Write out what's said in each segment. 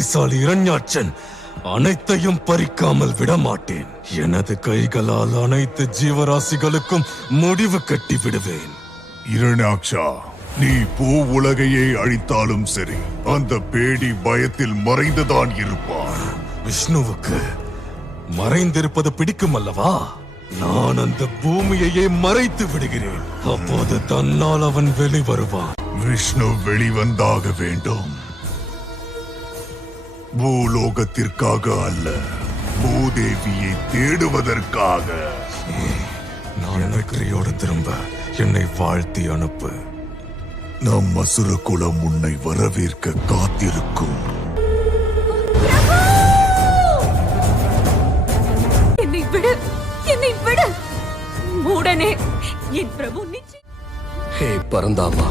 சக்திசாலி இரண்யாட்சன் அனைத்தையும் பறிக்காமல் விடமாட்டேன். எனது கைகளால் அனைத்து ஜீவராசிகளுக்கும் முடிவு கட்டி விடுவேன். இரண்யாட்சா, நீ பூ உலகையே அழித்தாலும் சரி, அந்த பேடி பயத்தில் மறைந்துதான் இருப்பான். விஷ்ணுவுக்கு மறைந்திருப்பது பிடிக்கும் அல்லவா? நான் அந்த பூமியையே மறைத்து விடுகிறேன். அப்போது தன்னால் அவன் வெளிவருவான். விஷ்ணு வெளிவந்தாக வேண்டும். பூலோகத்திற்காக அல்ல, பூதேவியை தேடுவதற்காக. நான் வெற்றியோடு திரும்ப என்னை வாழ்த்தி அனுப்பு. நம் அசுர குலம் உன்னை வரவேற்க காத்திருக்கும். என்னை விடு, என்னை விடு. உடனே என் பிரபு ஹே பரந்தாமா,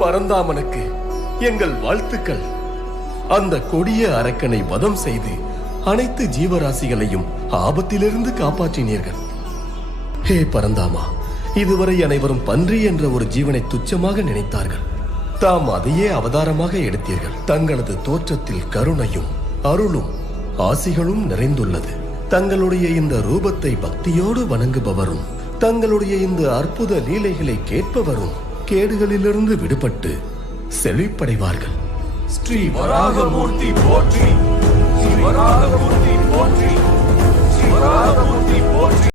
பரந்தாமனுக்கு எங்கள் வாழ்த்துக்கள். அந்த கொடிய அரக்கனை வதம் செய்து அனைத்து ஜீவராசிகளையும் ஆபத்திலிருந்து காப்பாற்றினீர்கள். ஹே பரந்தாமா, இதுவரை அனைவரும் பன்றி என்ற ஒரு ஜீவனை துச்சமாக நினைத்தார்கள். தாம் அதையே அவதாரமாக எடுத்தீர்கள். தங்களது தோற்றத்தில் கருணையும் அருளும் ஆசிகளும் நிறைந்துள்ளது. தங்களுடைய இந்த ரூபத்தை பக்தியோடு வணங்குபவரும் தங்களுடைய இந்த அற்புத லீலைகளை கேட்பவரும் கேடுகளிலிருந்து விடுபட்டு செழிப்படைவார்கள். ஸ்ரீ வராகமூர்த்தி போற்றி, ஸ்ரீ வராகமூர்த்தி போற்றி, ஸ்ரீ வராகமூர்த்தி போற்றி.